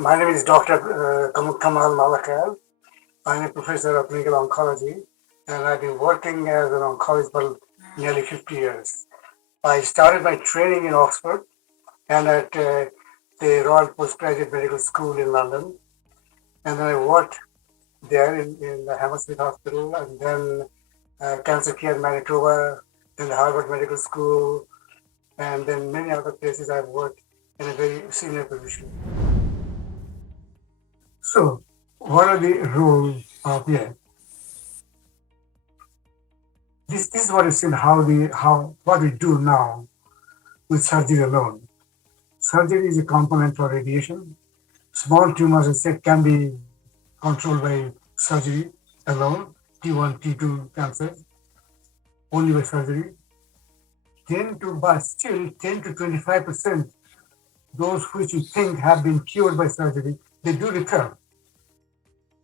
My name is Dr. Kamal Malaker. I'm a professor of clinical oncology, and I've been working as an oncologist for nearly 50 years. I started my training in Oxford and at the Royal Postgraduate Medical School in London. And then I worked there in the Hammersmith Hospital, and then Cancer Care Manitoba, then the Harvard Medical School, and then many other places I've worked in a very senior position. So, what are the roles of This is what is in how what we do now with surgery alone. Surgery is a component for radiation. Small tumors, as I said, can be controlled by surgery alone. T1, T2 cancers only by surgery. 10 to 25%, those which you think have been cured by surgery, they do recur.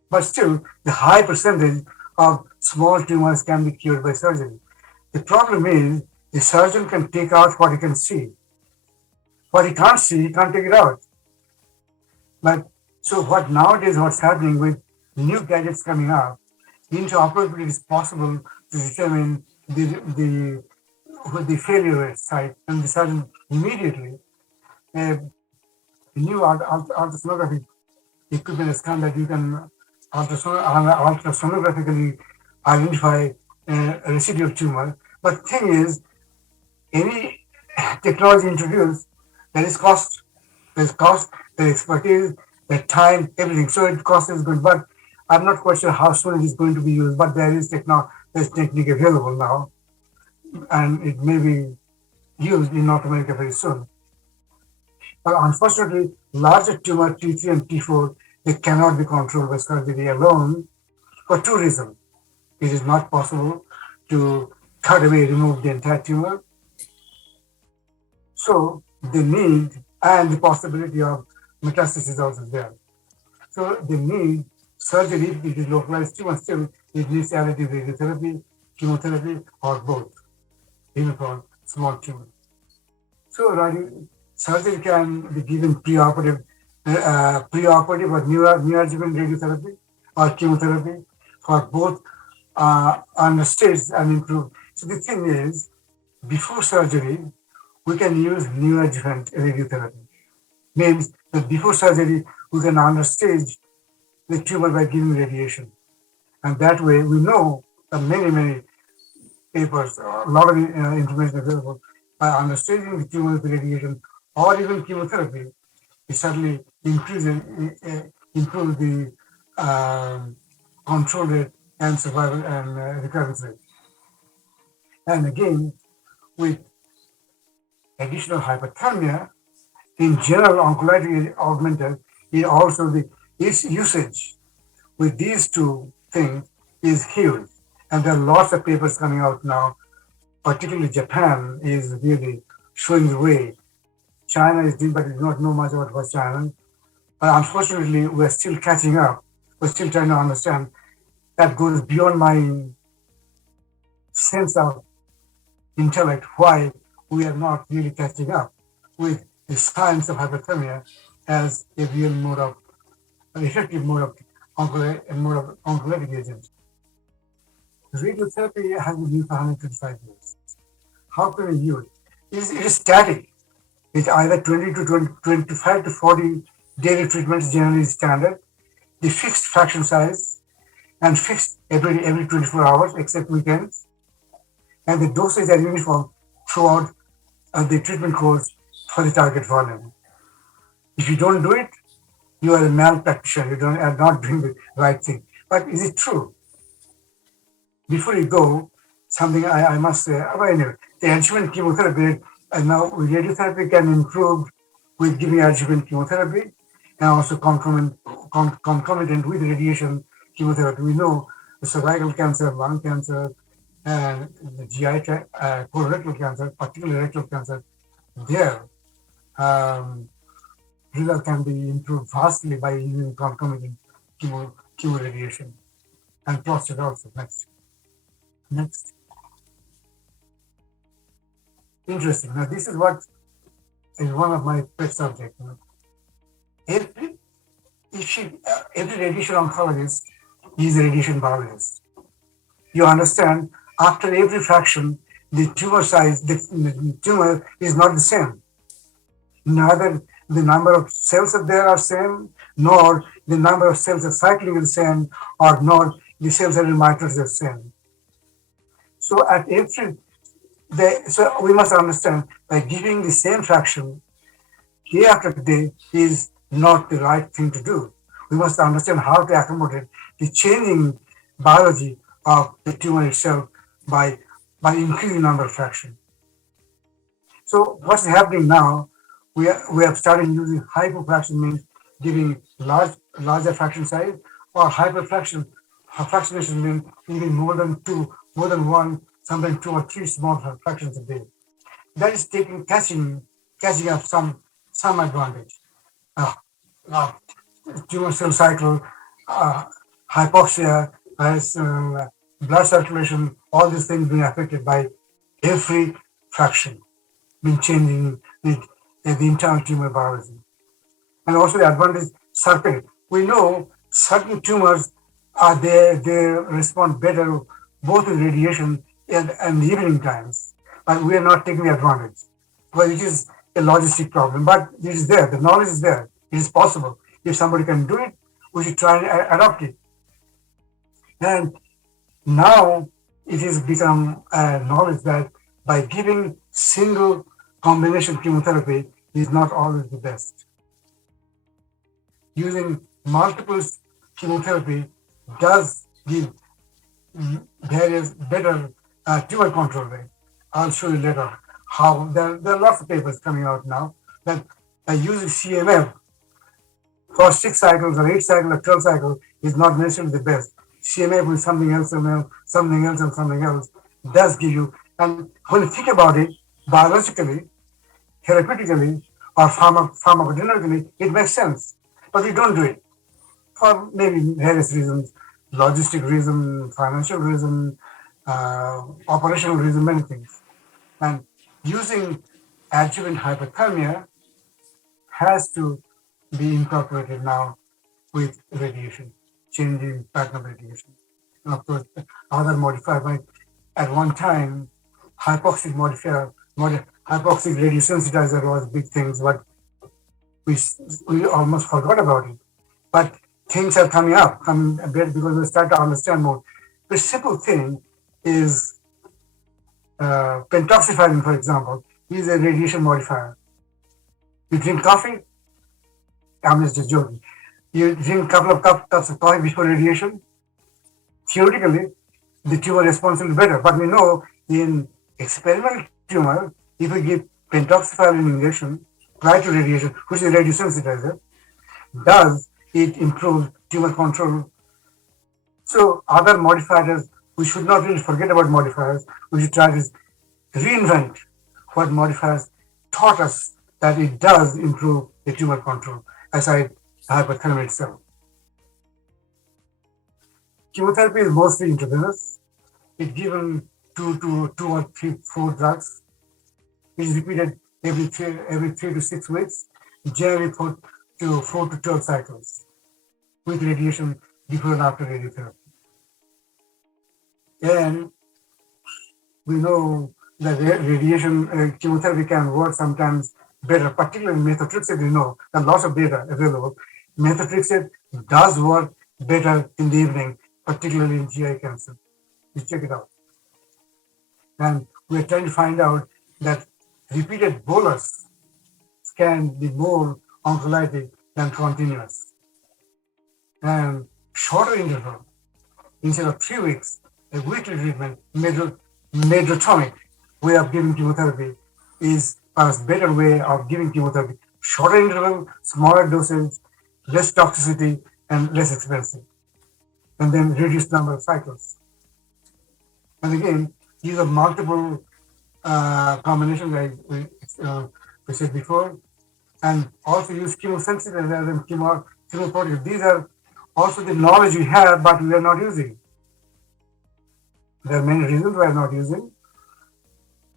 But still, the high percentage of small tumors can be cured by surgery. The problem is the surgeon can take out what he can see. What he can't see, he can't take it out. But so what nowadays what's happening with new gadgets coming up, interoperability is possible to determine the failure rate site, and the surgeon immediately new ultrasonography equipment has come that you can ultrasonographically identify a residual tumor. But the thing is, any technology introduced, there is cost. There's cost, there's expertise, there's time, everything. So it cost is good, but I'm not quite sure how soon it is going to be used. But there's technique available now, and it may be used in North America very soon. But unfortunately, larger tumor T3 and T4, they cannot be controlled by surgery alone for two reasons. It is not possible to cut away, remove the entire tumor. So the need and the possibility of metastasis is also there. So they need surgery if it is localized tumor. Still, it needs additive radiotherapy, chemotherapy, or both, even for small tumor. So surgery can be given preoperative or neoadjuvant radiotherapy or chemotherapy for both on the stage and improve. So the thing is, before surgery, we can use neoadjuvant radiotherapy. Means that before surgery, we can understage the tumor by giving radiation. And that way, we know that many papers, a lot of information available, by understaging the tumor with radiation or even chemotherapy, it certainly improves the control rate and survival and recurrence rate. And again, with additional hyperthermia, in general, oncology is augmented. Its usage with these two things is huge. And there are lots of papers coming out now, particularly Japan is really showing the way. China is doing, but we do not know much about what's China. But unfortunately, we're still catching up. We're still trying to understand. That goes beyond my sense of intellect, why we are not really catching up with the science of hyperthermia as a real effective mode of oncologic agent. Radiotherapy has been used for 125 years. How can we use it? It is static. It's either 25 to 40 daily treatments generally standard, the fixed fraction size, and fixed every 24 hours except weekends. And the doses are uniform throughout the treatment course for the target volume. If you don't do it, you are a malpractitioner. You are not doing the right thing. But is it true? Before you go, something I must say. Anyway, the adjuvant chemotherapy, and now radiotherapy can improve with giving adjuvant chemotherapy and also concomitant with radiation chemotherapy. We know the cervical cancer, lung cancer, and the GI tract, colorectal cancer, particularly rectal cancer, there result can be improved vastly by using concomitant chemoradiation and prostate also. Next. Interesting. Now this is what is one of my pet subjects. every radiation oncologist is a radiation biologist. You understand, after every fraction, the tumor size, the tumor is not the same. Neither the number of cells that there are same, nor the number of cells that cycling is the same, or nor the cells that in mitosis are same. So at every, so we must understand by giving the same fraction day after day is not the right thing to do. We must understand how to accommodate the changing biology of the tumor itself by increasing number of fractions. So what's happening now? We have started using hypofraction, means giving larger fraction size, or hyperfraction. Fractionation means giving more than one, sometimes two or three small fractions a day. That is catching up some advantage. Uh, uh, Tumor cell cycle, hypoxia, as blood circulation, all these things being affected by every fraction, been changing the internal tumor biology. And also the advantage certain. We know certain tumors are they respond better both in radiation and evening times, but we are not taking the advantage. Well, it is a logistic problem, but it is there. The knowledge is there. It is possible. If somebody can do it, we should try and adopt it. And now it has become knowledge that by giving single combination chemotherapy is not always the best. Using multiple chemotherapy does give various better tumor control rate. I'll show you later how there are lots of papers coming out now that using CMF for 6 cycles or 8 cycles or 12 cycles is not necessarily the best. CMF with something else and something else and something else does give you. And when you think about it, biologically, therapeutically, or pharmacodynamically, it makes sense. But we don't do it for maybe various reasons, logistic reason, financial reason, operational reason, many things. And using adjuvant hypothermia has to be incorporated now with radiation, changing pattern of radiation. And of course, other modifier, like at one time, hypoxic radiosensitizer was big things, but we almost forgot about it. But things are coming a bit because we start to understand more. The simple thing is pentoxifylline, for example, is a radiation modifier. You drink coffee, I'm just joking. You drink a couple of cups of coffee before radiation, theoretically, the tumor response will be better. But we know in experimental tumor, if we give pentoxifylline injection prior to radiation, which is a radiosensitizer, does it improve tumor control? So other modifiers, we should not really forget about modifiers. We should try to reinvent what modifiers taught us that it does improve the tumor control, aside hypothermia itself. Chemotherapy is mostly intravenous. It's given two or three, 4 drugs. It is repeated every 3 to 6 weeks, generally 4 to 12 cycles with radiation before and after radiotherapy. And we know that radiation chemotherapy can work sometimes better, particularly methotrexate. We know there are lots of data available. Methotrexate does work better in the evening, particularly in GI cancer. You check it out. And we're trying to find out that repeated bolus can be more oncolytic than continuous. And shorter interval, instead of 3 weeks, a weekly treatment, medrotomic way of giving chemotherapy is a better way of giving chemotherapy. Shorter interval, smaller dosage, less toxicity, and less expensive. And then reduced number of cycles. And again, these are multiple combinations like we said before, and also use chemosensitizer and chemoprotein. These are also the knowledge we have, but we are not using. There are many reasons we are not using,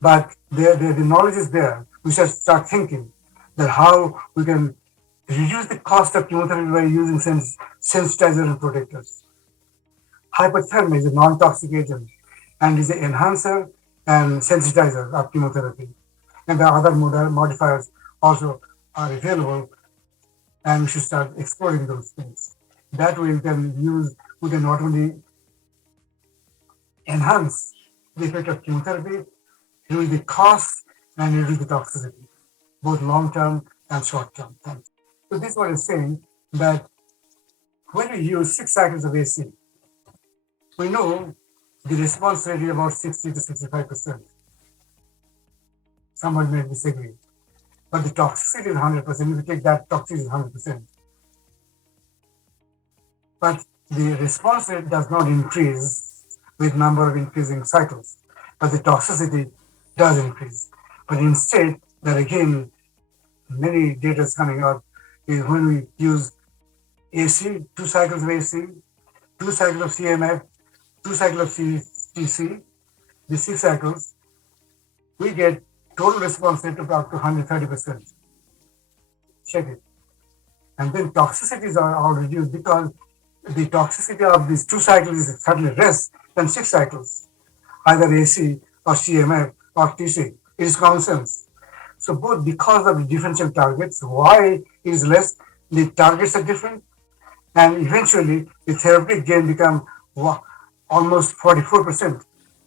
but the knowledge is there. We should start thinking that how we can reduce the cost of chemotherapy by using sensitizers and protectors. Hyperthermia is a non-toxic agent and is an enhancer and sensitizer of chemotherapy. And the other modifiers also are available, and we should start exploring those things. That way, we can not only enhance the effect of chemotherapy, reduce the cost, and reduce the toxicity, both long-term and short-term. So this one is saying that when we use 6 cycles of AC, we know the response rate is about 60 to 65%. Someone may disagree, but the toxicity is 100%. If you take that, toxicity is 100%. But the response rate does not increase with number of increasing cycles, but the toxicity does increase. But instead, that again, many data is coming out is when we use AC, 2 cycles of AC, 2 cycles of CMF, 2 cycles of CTC, the 6 cycles, we get total response rate of up to 130%. Check it. And then toxicities are all reduced because the toxicity of these 2 cycles is certainly less than 6 cycles, either AC or CMF or TC. It is common sense. So both because of the differential targets, why it is less, the targets are different, and eventually the therapeutic gain become almost 44%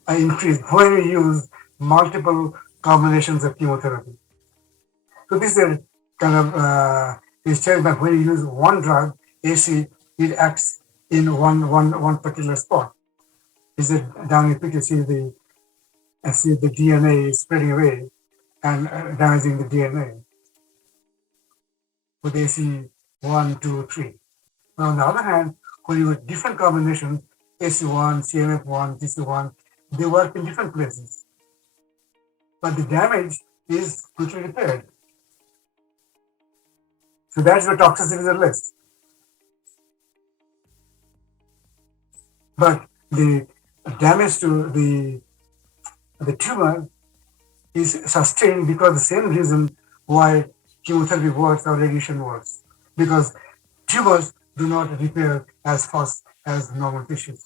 increase when we use multiple combinations of chemotherapy. So this is a kind of is telling that when you use one drug, AC, it acts in one particular spot. Is it down in picture? See the DNA spreading away and damaging the DNA with AC 1, 2, 3. But on the other hand, when you have different combinations, AC1, CMF1, TC1, they work in different places. But the damage is quickly repaired. So that's where toxicities are less. But the damage to the tumor is sustained because the same reason why chemotherapy works or radiation works. Because tumors do not repair as fast as normal tissues.